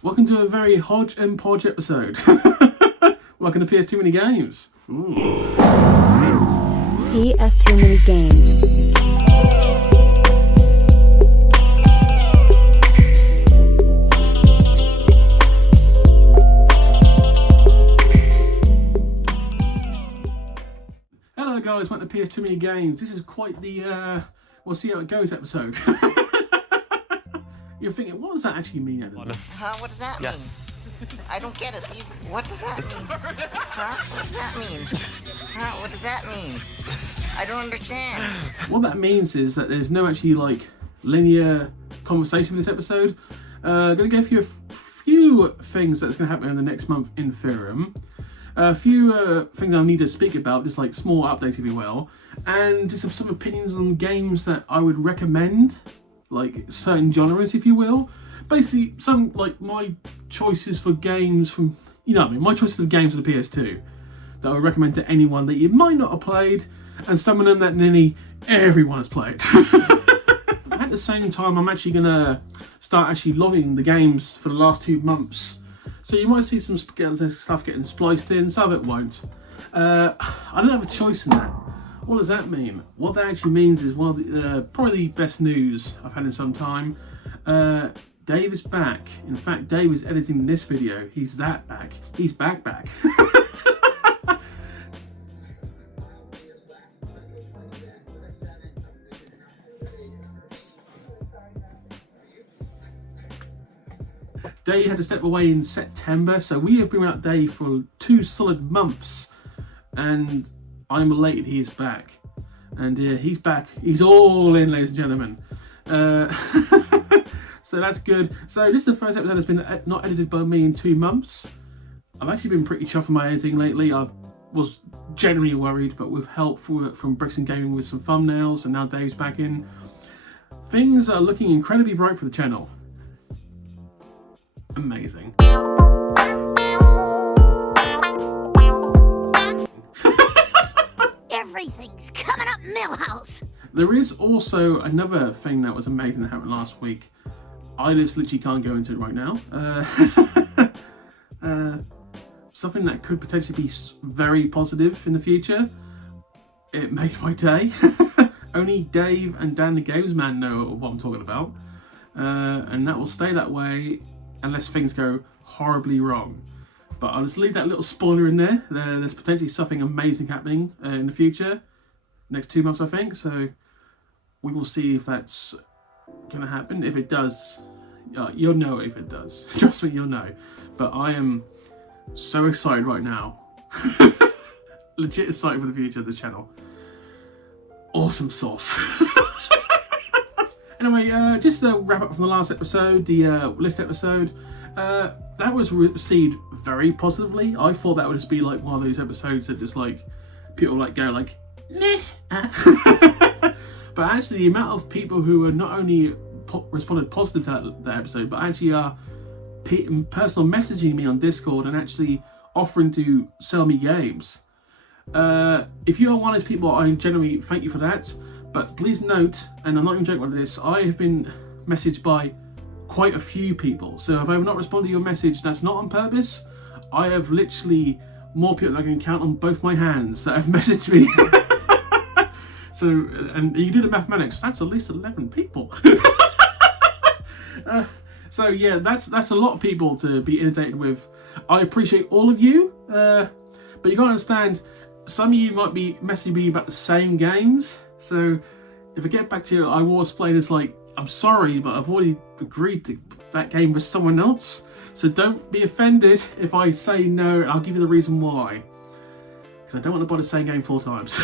Welcome to a very hodge and podge episode. Welcome to PS2 Mini Games. Ooh. PS2 Mini Games. Hello guys, welcome to PS2 Mini Games. This is quite the we'll see how it goes episode. You're thinking, what does that actually mean? What does that mean? I don't get it. What does that mean? What does that mean? What does that mean? I don't understand. What that means is that there's no actually like linear conversation for this episode. Gonna go through a few things that's gonna happen in the next month in Theorem. A few things I need to speak about, just like small updates if you will, and just some opinions on games that I would recommend, like certain genres if you will. Basically some like my choices for games from, you know what I mean, my choices of games for the PS2 that I would recommend to anyone that you might not have played, and some of them that nearly everyone has played. At the same time, I'm actually gonna start actually logging the games for the last 2 months. So you might see some stuff getting spliced in, some of it won't. I don't have a choice in that. What does that mean? What that actually means is, well, probably the best news I've had in some time. Dave is back. In fact, Dave is editing this video. He's that back. He's back. Dave had to step away in September, so we have been without Dave for 2 solid months, and I'm elated he is back. And he's back. He's all in, ladies and gentlemen. So that's good. So this is the first episode that's been not edited by me in 2 months. I've actually been pretty chuffed with my editing lately. I was generally worried, but with help from Brixton Gaming with some thumbnails, and now Dave's back in, things are looking incredibly bright for the channel. Amazing. Everything's coming up Millhouse. There is also another thing that was amazing that happened last week. I just literally can't go into it right now. Something that could potentially be very positive in the future. It made my day. Only Dave and Dan the Games Man know what I'm talking about. And that will stay that way unless things go horribly wrong. But I'll just leave that little spoiler in there. There's potentially something amazing happening in the future. Next 2 months, I think. So we will see if that's going to happen. If it does, you'll know if it does. Trust me, you'll know. But I am so excited right now. Legit excited for the future of the channel. Awesome sauce. Anyway, just to wrap up from the last episode, the list episode, that was received very positively. I thought that would just be like one of those episodes that just like people like go like, meh. But actually, the amount of people who are not only responded positive to that episode, but actually are personal messaging me on Discord and actually offering to sell me games. If you are one of those people, I generally thank you for that. But please note, and I'm not even joking about this, I have been messaged by quite a few people. So if I have not responded to your message, that's not on purpose. I have literally more people than I can count on both my hands that have messaged me. So, and you do the mathematics, that's at least 11 people. So yeah, that's a lot of people to be inundated with. I appreciate all of you, but you gotta understand, some of you might be messaging me about the same games. So if I get back to you, I was playing this like, I'm sorry, but I've already agreed to that game with someone else. So don't be offended if I say no, I'll give you the reason why. Because I don't want to buy the same game 4 times.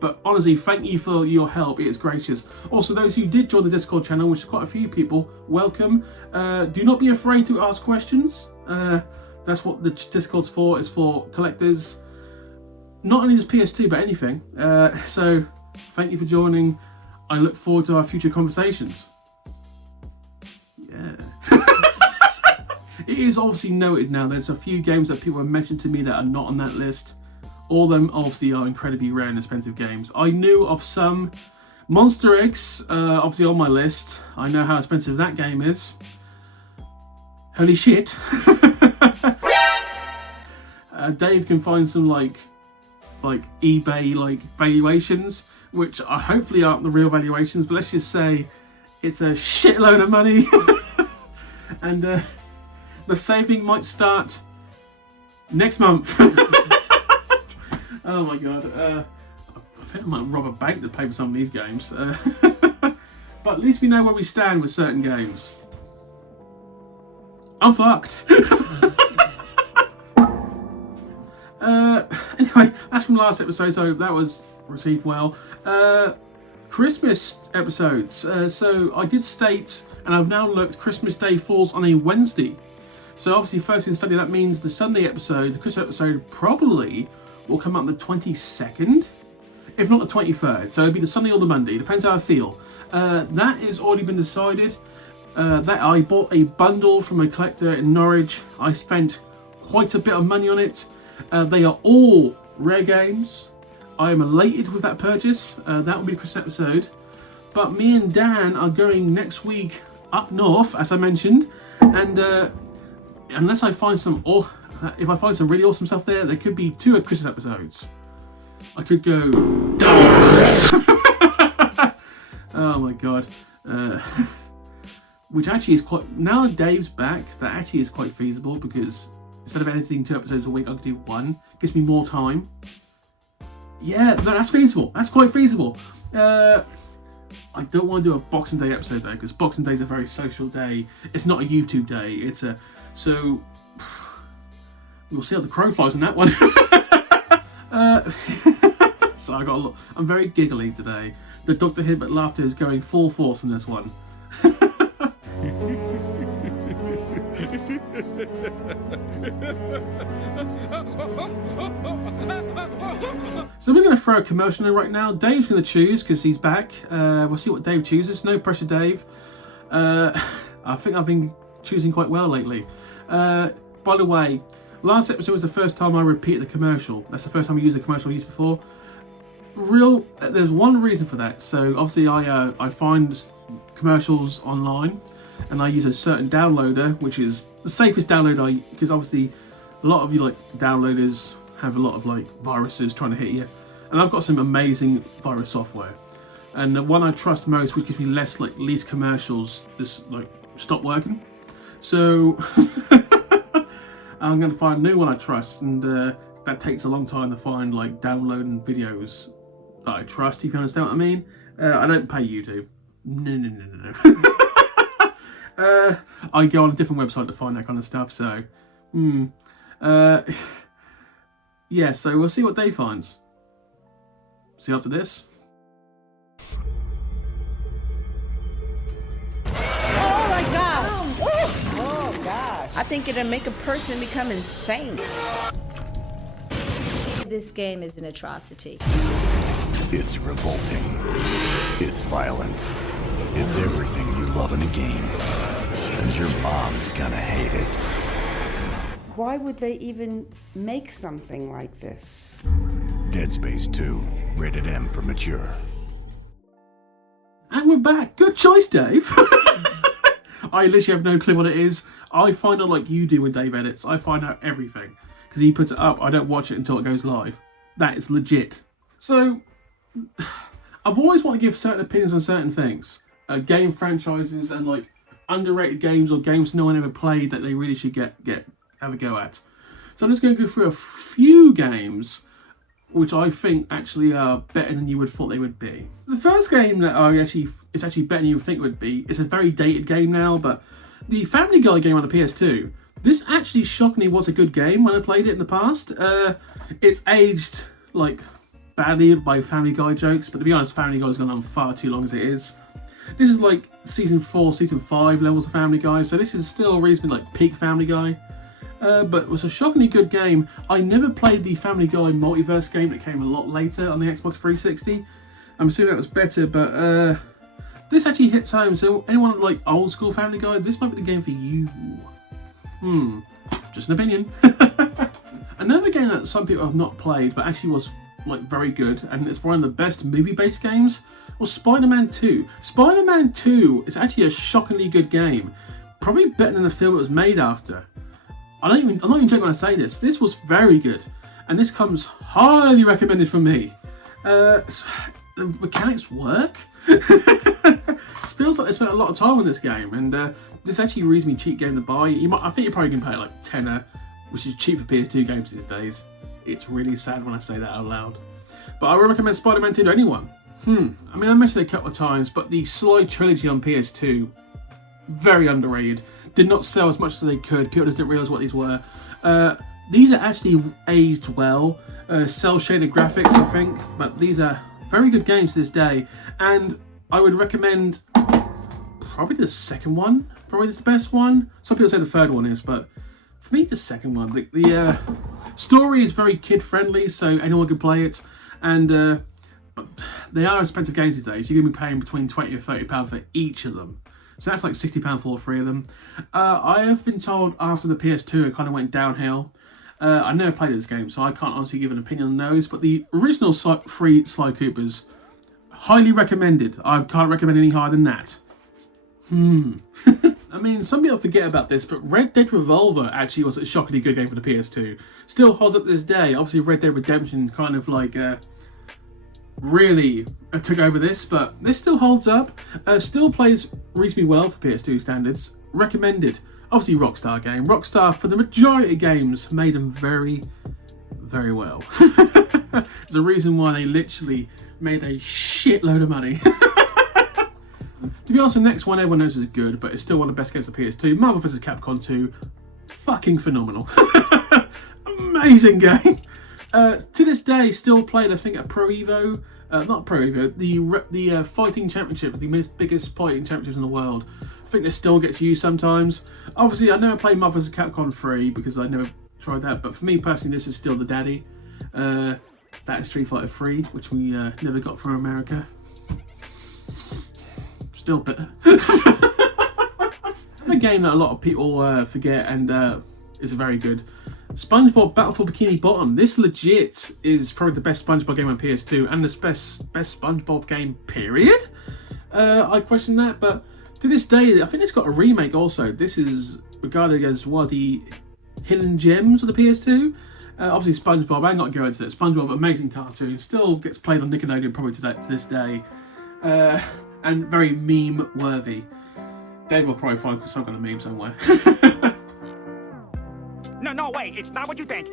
But honestly, thank you for your help, it is gracious. Also, those who did join the Discord channel, which is quite a few people, welcome. Do not be afraid to ask questions. That's what the Discord's for, is for collectors. Not only just PS2, but anything. So, thank you for joining. I look forward to our future conversations. Yeah. It is obviously noted now, there's a few games that people have mentioned to me that are not on that list. All of them obviously are incredibly rare and expensive games. I knew of some. Monster Eggs, obviously on my list. I know how expensive that game is. holy shit. Dave can find some like eBay like valuations, which are hopefully aren't the real valuations, but let's just say it's a shitload of money. And the saving might start next month. Oh my god. I think I might rob a bank to pay for some of these games. But at least we know where we stand with certain games. I'm fucked. Anyway, that's from last episode, so that was received well. Christmas episodes. So I did state, and I've now looked, Christmas Day falls on a Wednesday. So obviously first thing Sunday, that means the Sunday episode, the Christmas episode, probably will come out on the 22nd, if not the 23rd. So it'll be the Sunday or the Monday, depends how I feel. That has already been decided. That I bought a bundle from a collector in Norwich. I spent quite a bit of money on it. They are all rare games. I am elated with that purchase. That will be the Christmas episode. But me and Dan are going next week up north, as I mentioned, and unless I find some, if I find some really awesome stuff there, there could be 2 Christmas episodes. I could go. Oh my god. Which actually is quite, now that Dave's back, that actually is quite feasible, because instead of editing 2 episodes a week, I could do 1. Gives me more time. Yeah, no, that's feasible. That's quite feasible. I don't want to do a Boxing Day episode though, because Boxing Day is a very social day. It's not a YouTube day. It's a, so we'll see how the crow flies on that one. So I got a lot. I'm very giggly today. The Dr. Hibbert laughter is going full force in this one. So we're going to throw a commercial in right now. Dave's going to choose because he's back. We'll see what Dave chooses. No pressure, Dave. I think I've been choosing quite well lately. By the way, last episode was the first time I repeated the commercial. That's the first time I used the commercial I used before. There's one reason for that. So obviously I find commercials online, and I use a certain downloader, which is the safest downloader, because obviously a lot of you like downloaders have a lot of like viruses trying to hit you, and I've got some amazing virus software, and the one I trust most, which gives me least commercials, just like stop working. So I'm going to find a new one I trust, and that takes a long time to find, like downloading videos that I trust, if you understand what I mean. I don't pay YouTube. No. I go on a different website to find that kind of stuff, so yeah, so we'll see what Dave finds. See you after this. Oh my god! Oh gosh! I think it'll make a person become insane. This game is an atrocity. It's revolting. It's violent. It's everything you love in a game. And your mom's gonna hate it. Why would they even make something like this? Dead Space 2, rated M for mature. And we're back. Good choice, Dave. I literally have no clue what it is. I find out like you do when Dave edits. I find out everything, because he puts it up. I don't watch it until it goes live. That is legit. So I've always wanted to give certain opinions on certain things. Game franchises and like underrated games or games no one ever played that they really should have a go at. So I'm just going to go through a few games which I think actually are better than you would thought they would be. The first game that it's actually better than you would think it would be. It's a very dated game now, but the Family Guy game on the PS2. This actually shockingly was a good game when I played it in the past. It's aged like badly by Family Guy jokes, but to be honest, Family Guy's gone on far too long as it is. This is like season 4, season 5 levels of Family Guy, so this is still reasonably like peak Family Guy. But it was a shockingly good game. I never played the Family Guy multiverse game that came a lot later on the Xbox 360. I'm assuming that was better, but this actually hits home. So anyone like old school Family Guy, this might be the game for you. Just an opinion. Another game that some people have not played, but actually was like very good, and it's one of the best movie-based games, was Spider-Man 2. Spider-Man 2 is actually a shockingly good game. probably better than the film it was made after. I'm not even joking when I say this. This was very good, and this comes highly recommended from me. The mechanics work. It feels like they spent a lot of time on this game, and this actually a reasonably cheap game to buy. I think you're probably going to pay like tenner, which is cheap for PS2 games these days. It's really sad when I say that out loud. But I would recommend Spider-Man 2 to anyone. I mean, I mentioned it a couple of times, but the Sly trilogy on PS2, very underrated. Did not sell as much as they could. People just didn't realise what these were. These are actually aged well. Cel-shaded graphics, I think. But these are very good games to this day. And I would recommend probably the second one. Probably the best one. Some people say the third one is, but for me, the second one. The story is very kid-friendly, so anyone can play it. And but they are expensive games these days. You're going to be paying between £20 and £30 for each of them. So that's like £60 for all three of them. I have been told after the PS2 it kind of went downhill. I never played this game, so I can't honestly give an opinion on those. But the original three Sly Coopers, highly recommended. I can't recommend any higher than that. I mean, some people forget about this, but Red Dead Revolver actually was a shockingly good game for the PS2. Still holds up to this day. Obviously, Red Dead Redemption kind of like really took over this, but this still holds up. Still plays reasonably well for PS2 standards. Recommended. Obviously, Rockstar game. Rockstar, for the majority of games, made them very, very well. There's a reason why they literally made a shitload of money. To be honest, the next one everyone knows is good, but it's still one of the best games of PS2. Marvel vs. Capcom 2, fucking phenomenal. Amazing game. To this day, still played, I think, at Pro Evo. Not Pro Evo, the fighting championship, the biggest fighting championships in the world. I think this still gets used sometimes. Obviously, I never played Marvel vs. Capcom 3 because I never tried that, but for me personally, this is still the daddy. That is Street Fighter 3, which we never got from America. Still bitter. A game that a lot of people forget and is very good. SpongeBob Battle for Bikini Bottom. This legit is probably the best SpongeBob game on PS2 and the best SpongeBob game, period. I question that, but to this day, I think it's got a remake also. This is regarded as one of the hidden gems of the PS2. Obviously, SpongeBob, I'm not going to that. SpongeBob, amazing cartoon, still gets played on Nickelodeon probably to this day. And very meme-worthy. Dave will probably find some kind of meme somewhere. No, wait, it's not what you think.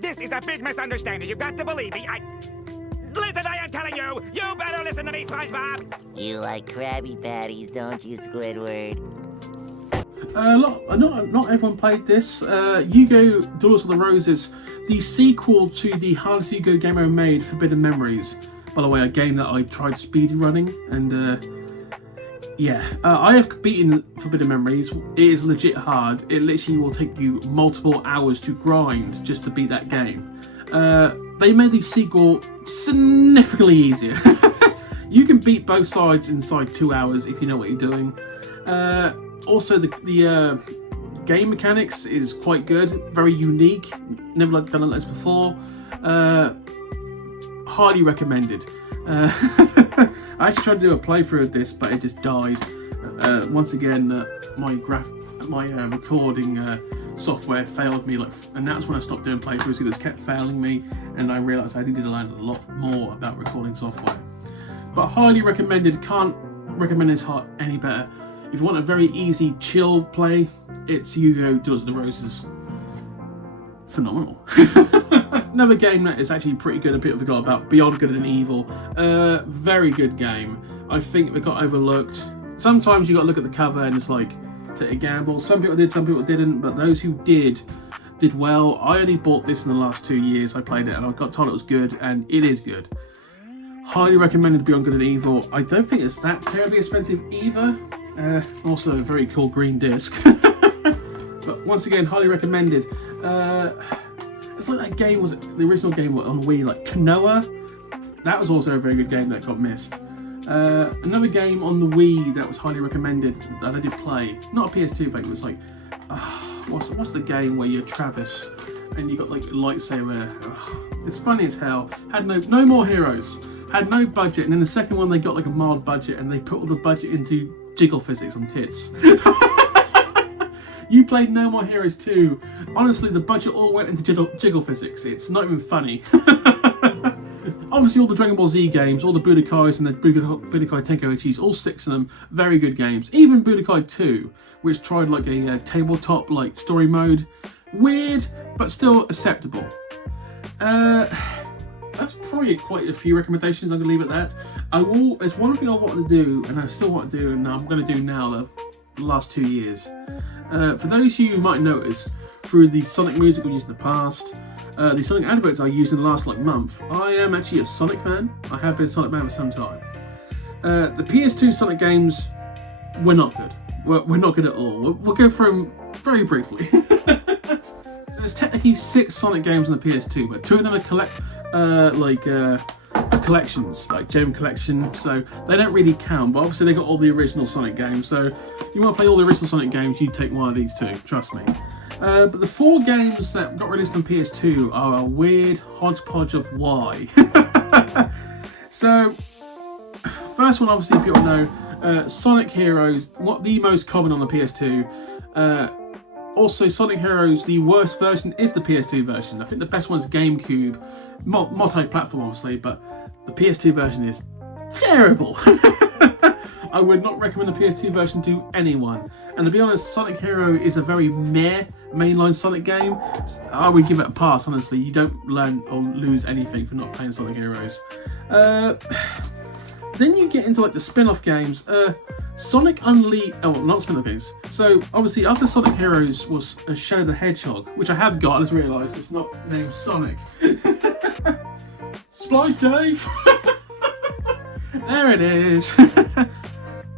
This is a big misunderstanding. You've got to believe me. Listen, I am telling you, you better listen to me, SpongeBob. You like Krabby Patties, don't you, Squidward? Not everyone played this. Yu-Gi-Oh! Daughters of the Roses, the sequel to the hardest Yu-Gi-Oh! Game ever made, Forbidden Memories. By the way, a game that I tried speed running, and I have beaten Forbidden Memories. It is legit hard. It literally will take you multiple hours to grind just to beat that game. They made the sequel significantly easier. You can beat both sides inside 2 hours if you know what you're doing. Also, the game mechanics is quite good, very unique. Never done it like this before. Highly recommended. I actually tried to do a playthrough of this, but it just died. Once again, my recording software failed me, and that's when I stopped doing playthroughs. It just kept failing me, and I realised I needed to learn a lot more about recording software. But highly recommended. Can't recommend this any better. If you want a very easy, chill play, it's Yu-Gi-Oh! Daughters of the Roses. Phenomenal. Another game that is actually pretty good and people forgot about, Beyond Good and Evil. Very good game. I think it got overlooked. Sometimes you got to look at the cover and it's like, take a gamble. Some people did, some people didn't, but those who did well. I only bought this in the last 2 years. I played it and I got told it was good, and it is good. Highly recommended Beyond Good and Evil. I don't think it's that terribly expensive either. Also a very cool green disc. But once again, highly recommended. It's like that game was the original game on Wii, like Kanoa. That was also a very good game that got missed. Another game on the Wii that was highly recommended that I did play, not a PS2, but it was like, what's the game where you're Travis and you got like a lightsaber? It's funny as hell. Had no more heroes. Had no budget, and then the second one they got like a mild budget and they put all the budget into jiggle physics on tits. You played No More Heroes 2. Honestly, the budget all went into jiggle physics. It's not even funny. Obviously, all the Dragon Ball Z games, all the Budokais and the Budokai Tenkaichis, all 6 of them, very good games. Even Budokai 2, which tried like a tabletop like story mode. Weird, but still acceptable. That's probably quite a few recommendations. I'm going to leave it at that. There's one thing I wanted to do, and I still want to do, and I'm going to do now the last 2 years. For those of you who might notice, through the Sonic music we used in the past, the Sonic adverts I used in the last month, I am actually a Sonic fan. I have been a Sonic fan for some time. The PS2 Sonic games were not good. We're not good at all. We'll go through them very briefly. There's technically 6 Sonic games on the PS2, but 2 of them are collections, like Gem Collection, so they don't really count, but obviously they got all the original Sonic games, so if you want to play all the original Sonic games, you take one of these 2, trust me. But the 4 games that got released on PS2 are a weird hodgepodge of why. So, first one, obviously, people know, Sonic Heroes, the most common on the PS2. Also, Sonic Heroes, the worst version is the PS2 version. I think the best one's GameCube, multi-platform obviously, but the PS2 version is terrible. I would not recommend the PS2 version to anyone. And to be honest, Sonic Hero is a very meh mainline Sonic game. I would give it a pass, honestly. You don't learn or lose anything for not playing Sonic Heroes. Then you get into like the spin-off games. Sonic Unleashed, not spin-off games. So obviously after Sonic Heroes was Shadow the Hedgehog, which I have got, I just realised it's not named Sonic. Splice Dave! There it is.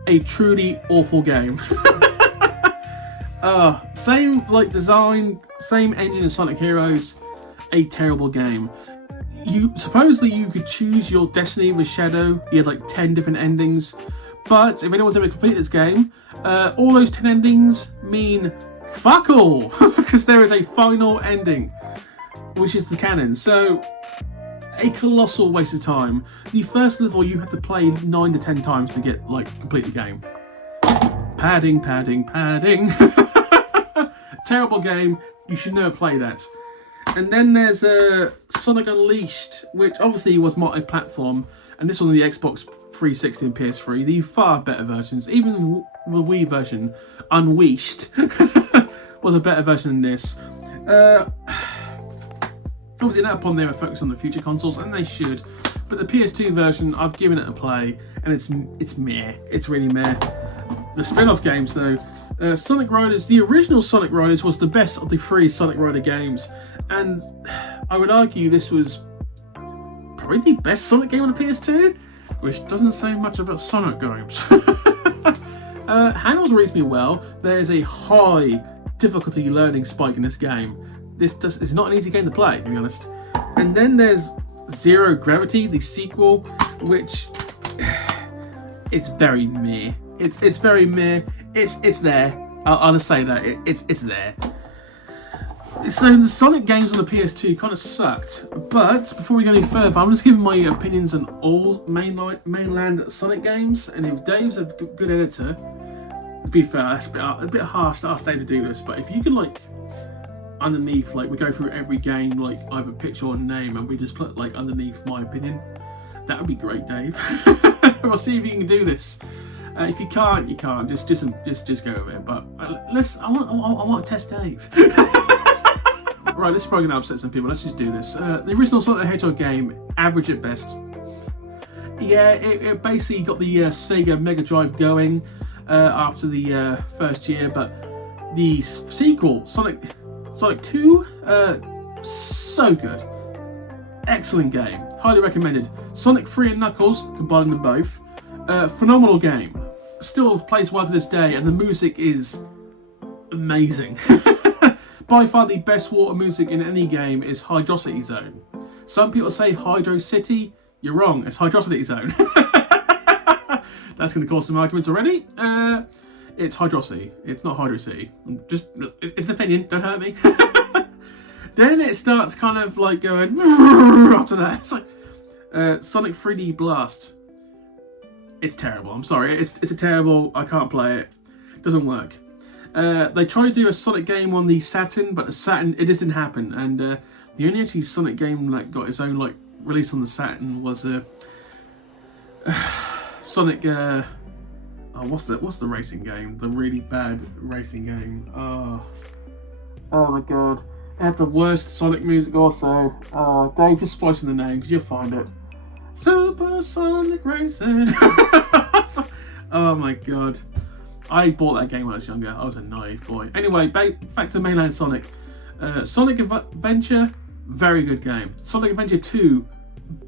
A truly awful game. Same like design, same engine as Sonic Heroes, a terrible game. Supposedly you could choose your destiny with Shadow. You had like 10 different endings. But if anyone's ever completed this game, all those 10 endings mean fuck all. Because there is a final ending, which is the canon. So, a colossal waste of time. The first level you have to play 9 to 10 times to get, complete the game. Padding. Terrible game. You should never play that. And then there's Sonic Unleashed, which obviously was multi-platform, and this was on the Xbox 360 and PS3, the far better versions. Even the Wii version, Unleashed, was a better version than this. Obviously, that upon they were focused on the future consoles, and they should. But the PS2 version, I've given it a play, and it's meh. It's really meh. The spin-off games, though. Sonic Riders, the original Sonic Riders was the best of the 3 Sonic Rider games, and I would argue this was probably the best Sonic game on the PS2, which doesn't say much about Sonic games. Handles reasonably well. There is a high difficulty learning spike in this game. It's not an easy game to play, to be honest. And then there's Zero Gravity, the sequel, which it's very meh. It's very meh. It's there. I'll just say that it's there. So the Sonic games on the PS2 kind of sucked. But before we go any further, I'm just giving my opinions on all mainland Sonic games. And if Dave's a good editor, to be fair, that's a bit harsh to ask Dave to do this. But if you can underneath, we go through every game, either picture or name, and we just put underneath my opinion, that would be great, Dave. We'll see if you can do this. If you can't, you can't. Just go over it. But I want to test Dave. Right, this is probably gonna upset some people. Let's just do this. The original Sonic the Hedgehog game, average at best. Yeah, it basically got the Sega Mega Drive going after the first year, but the sequel, Sonic 2, so good. Excellent game. Highly recommended. Sonic 3 and Knuckles, combining them both. Phenomenal game. Still plays well to this day, and the music is amazing. By far the best water music in any game is Hydrocity Zone. Some people say Hydro City. You're wrong, it's Hydrocity Zone. That's going to cause some arguments already. It's Hydrocity. It's not Hydro City. It's an opinion, don't hurt me. Then it starts kind of going after that. It's Sonic 3D Blast. It's terrible. I'm sorry. It's a terrible. I can't play it. Doesn't work. They tried to do a Sonic game on the Saturn, but the Saturn, it just didn't happen. And the only actually Sonic game that got its own like release on the Saturn was Sonic. What's the racing game? The really bad racing game. Oh my god! It had the worst Sonic music also. Dave, just splice in the name because you'll find it. Super Sonic Racing. Oh my god. I bought that game when I was younger. I was a naive boy. Anyway, back to mainland Sonic. Sonic Adventure, very good game. Sonic Adventure 2,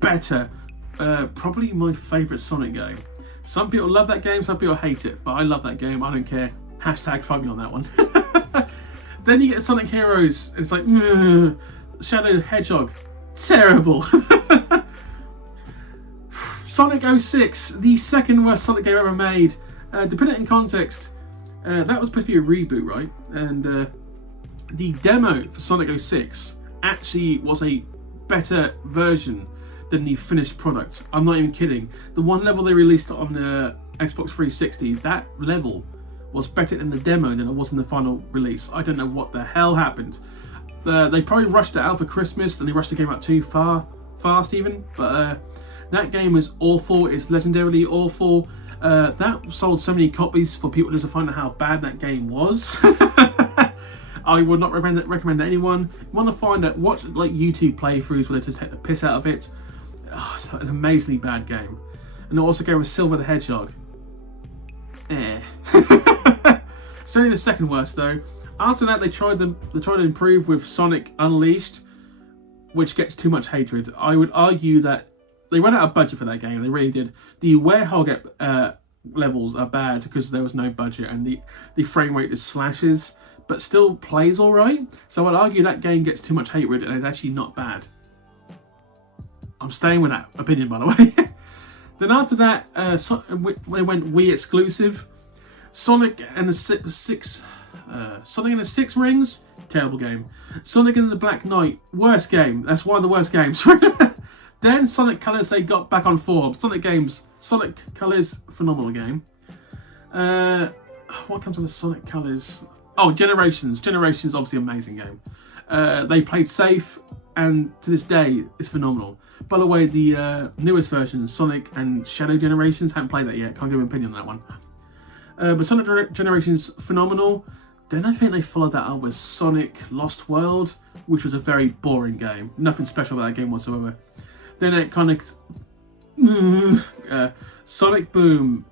better. Probably my favourite Sonic game. Some people love that game, some people hate it. But I love that game, I don't care. Hashtag fight me on that one. Then you get Sonic Heroes, and it's like, Shadow Hedgehog, terrible. Sonic 06, the second worst Sonic game ever made. To put it in context, that was supposed to be a reboot, right? And the demo for Sonic 06 actually was a better version than the finished product. I'm not even kidding. The one level they released on the Xbox 360, that level was better in the demo than it was in the final release. I don't know what the hell happened. They probably rushed it out for Christmas and they rushed the game out too fast even. But that game was awful. It's legendarily awful. That sold so many copies for people just to find out how bad that game was. I would not recommend that anyone. You want to find out, watch like YouTube playthroughs where they just take the piss out of it. It's an amazingly bad game. And it also gave us Silver the Hedgehog. It's only the second worst though. After that, they tried to improve with Sonic Unleashed, which gets too much hatred. I would argue that they ran out of budget for that game. They really did. The Werehog levels are bad because there was no budget, and the frame rate is slashes, but still plays all right. So I'd argue that game gets too much hatred and it's actually not bad. I'm staying with that opinion, by the way. Then after that, they went Wii exclusive. Sonic and the Six Rings, terrible game. Sonic and the Black Knight, worst game. That's one of the worst games. Then Sonic Colors, they got back on form. Sonic Colors, phenomenal game. What comes with the Sonic Colors? Oh, Generations. Generations, obviously amazing game. They played safe, and to this day, it's phenomenal. By the way, the newest version, Sonic and Shadow Generations, haven't played that yet. Can't give an opinion on that one. But Sonic Generations, phenomenal. Then I think they followed that up with Sonic Lost World, which was a very boring game. Nothing special about that game whatsoever. Then it kind of... Sonic Boom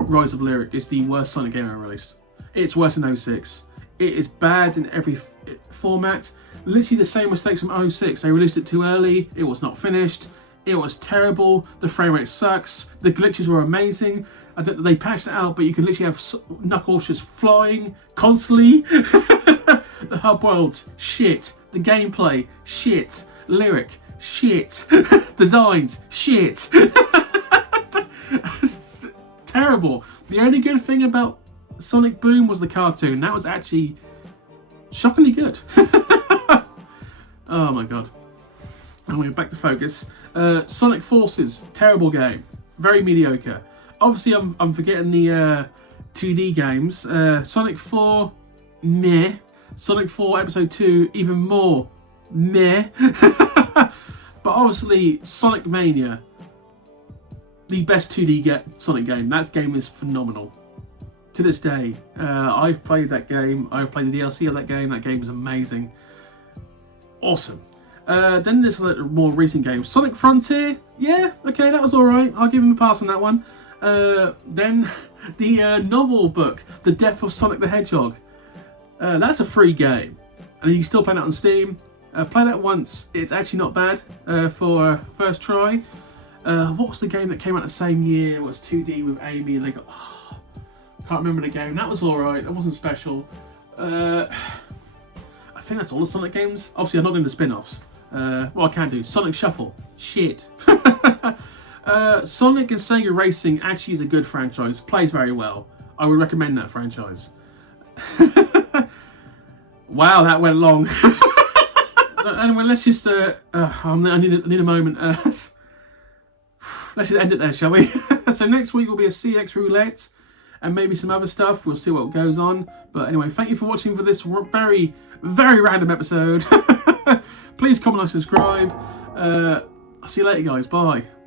Rise of Lyric is the worst Sonic game ever released. It's worse than 06. It is bad in every format. Literally the same mistakes from 06. They released it too early. It was not finished. It was terrible. The frame rate sucks. The glitches were amazing. They patched it out, but you can literally have Knuckles just flying constantly. The hub worlds, shit. The gameplay, shit. Lyric, shit. Designs, shit. Terrible. The only good thing about Sonic Boom was the cartoon. That was actually shockingly good. Oh my god. Anyway, back to focus. Sonic Forces, terrible game. Very mediocre. Obviously, I'm forgetting the 2D games. Sonic 4, meh. Sonic 4 Episode 2, even more meh. But obviously, Sonic Mania, the best 2D Sonic game. That game is phenomenal. To this day, I've played that game. I've played the DLC of that game. That game is amazing. Awesome. Then there's a more recent game. Sonic Frontier, yeah, okay, that was alright. I'll give him a pass on that one. Then the novel book, The Death of Sonic the Hedgehog. That's a free game. And you can still play that on Steam. Play that once, it's actually not bad for first try. What was the game that came out the same year? It was 2D with Amy and they got... Oh, can't remember the game. That was alright, that wasn't special. I think that's all the Sonic games. Obviously I'm not doing the spin-offs. Well, I can do. Sonic Shuffle. Shit. Sonic and Sega Racing actually is a good franchise. Plays very well. I would recommend that franchise. Wow, that went long. So anyway, let's just... I need a moment. Let's just end it there, shall we? So next week will be a CX Roulette. and maybe some other stuff. We'll see what goes on. But anyway, thank you for watching for this very, very random episode. Please comment, like, subscribe. I'll see you later, guys. Bye.